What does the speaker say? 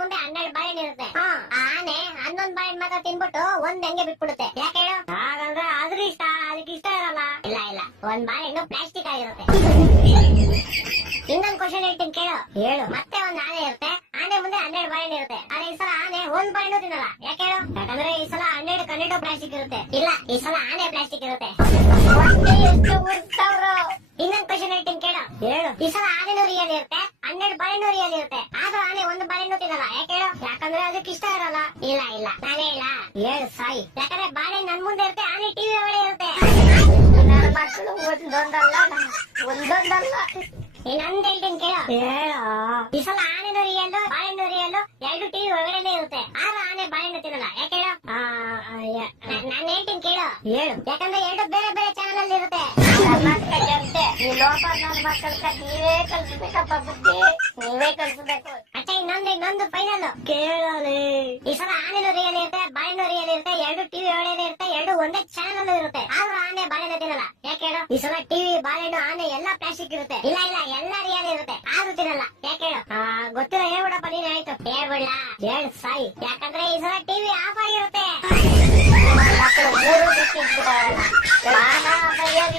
ಮುಂದೆ 12 ಬಾಳೆಹಣ್ಣು ಇರುತ್ತೆ. ಆ ಆನೆ 11 ಬಾಳೆಹಣ್ಣು ಮಾತ್ರ ತಿನ್ಬಿಟ್ಟು ಒಂದ್ ಹೆಂಗೆ ಬಿಟ್ಬಿಡುತ್ತೆ. ಯಾಕೆ ಹೇಳು? ಹಾಗಂದ್ರೆ ಅದ್ರ ಇಷ್ಟ, ಅದಕ್ಕೆ ಇಷ್ಟ ಇರಲ್ಲ. ಇಲ್ಲ ಇಲ್ಲ, ಒಂದ್ ಬಾಳೆಹಣ್ಣು ಪ್ಲಾಸ್ಟಿಕ್ ಆಗಿರುತ್ತೆ. ಇನ್ನೊಂದ್ ಕ್ವಶನ್ ಹೇಳ್ತೀನಿ ಕೇಳು. ಹೇಳು. ಮತ್ತೆ ಒಂದ್ ಆನೆ ಇರುತ್ತೆ. ಆನೆ ಮುಂದೆ 12 ಬಾಳೆಹಣ್ಣು ಇರುತ್ತೆ. ಆದ್ರೆ ಈ ಸಲ ಆನೆ ಒಂದ್ ಬಾಳೆಹಣ್ಣು ತಿನ್ನಲ್ಲ. ಯಾಕೆ ಹೇಳು? ಯಾಕಂದ್ರೆ ಈ ಸಲ 12 ಪ್ಲಾಸ್ಟಿಕ್ ಇರುತ್ತೆ. ಇಲ್ಲ, ಈ ಸಲ ಆನೆ ಪ್ಲಾಸ್ಟಿಕ್ ಇರುತ್ತೆ. ಇನ್ನೊಂದ್ ಕ್ವಶನ್ ಹೇಳ್ತೀನಿ ಕೇಳು. ಹೇಳು. ಈ ಸಲ ಆನೆನೂ ರಿಯಲ್ ಇರುತ್ತೆ, 12 ಬಾಳೆಹಣ್ಣು ರಿಯಲ್ ಇರುತ್ತೆ. ಆದ್ರೂ ಆನೆ ಒಂದು ಬಾಳೆಹಣ್ಣು ತಿನ್ನಲ್ಲ. ಯಾಕೆ ಹೇಳು? ಯಾಕಂದ್ರೆ ಅದಕ್ಕೆ ಇಷ್ಟ ಇರಲ್ಲ. ಇಲ್ಲ ಇಲ್ಲ, ನಾನೇ ಹೇಳ. ಹೇಳು ಸಾಯಿ. ಯಾಕಂದ್ರೆ ಬಾಳೆಹಣ್ಣು ನನ್ ಮುಂದೆ ಇರುತ್ತೆ, ಆನೆ ಟಿವಿ ಒಳಗೆ ಇರುತ್ತೆ. ನನ್ನ ಮಕ್ಕಳು ಒಂದೊಂದಲ್ಲ. ಇನ್ನೊಂದ್ ಹೇಳ್ತೀನಿ ಕೇಳು. ಹೇಳು. ಈ ಸಲ ಆನೆನೂ ರಿಯಲ್, ಬಾಳೆಹಣ್ಣು ರಿಯಲ್, 2 ಟಿವಿ ಒಳಗಡೆ ಇರುತ್ತೆ. ಆದ್ರೂ ಆನೆ ಬಾಳೆಹಣ್ಣು ತಿನ್ನಲ್ಲ. ಯಾಕೆ ಹೇಳು? ನಾನ್ ಹೇಳ್ತೀನಿ ಕೇಳು. ಹೇಳು. ಯಾಕಂದ್ರೆ 2 ಬೇರೆ ಬೇರೆ ಚಾನಲ್ ಅಲ್ಲಿ ಇರುತ್ತೆ. ಈ ಲೋಪ ನನ್ನ ಮಕ್ಕಳ ನೀವೇ ಕಲ್ಸ್ಬೇಕಪ್ಪ ಬುದ್ಧಿ, ನೀವೇ ಕಲ್ಸ್ಬೇಕು. ಅಚ್ಚ ಇನ್ನೊಂದು ಫೈನಲ್ ಕೇಳಲಿ. ಈ ಸಲ ಆನೆನೂ ರಿಯಲ್ ಇರುತ್ತೆ, ಬಾಳೆಹಣ್ಣು ರಿಯಲ್ ಇರುತ್ತೆ, 2 ಟಿವಿ ಒಳಗಡೆ ಇರುತ್ತೆ, 2 ಒಂದೇ ಚಾನಲ್ ಇರುತ್ತೆ. ಆದ್ರೂ ಆನೆ ಬಾಳೆಹಣ್ಣು ತಿನ್ನಲ್ಲ. ಯಾಕೆ ಹೇಳು? ಈ ಸಲ ಟಿವಿ, ಬಾಳೆಹಣ್ಣು, ಆನೆ ಎಲ್ಲಾ ಪ್ಲಾಸ್ಟಿಕ್ ಇರುತ್ತೆ. ಇಲ್ಲ ಇಲ್ಲ, ಎಲ್ಲಾ ರಿಯಲ್ ಇರುತ್ತೆ, ಆದ್ರೂ ತಿನ್ನಲ್ಲ. ಯಾಕೆ ಹೇಳು? ಗೊತ್ತಿಲ್ಲ, ಹೇಳ್ಬಿಡಪ್ಪ ನೀನ್. ಆಯ್ತು, ಹೇಳ್ಬಿಡ್ಲ. ಹೇಳು ಸಾಯಿ. ಯಾಕಂದ್ರೆ ಈ ಸಲ ಟಿವಿ ಆಫ್ ಆಗಿರುತ್ತೆ.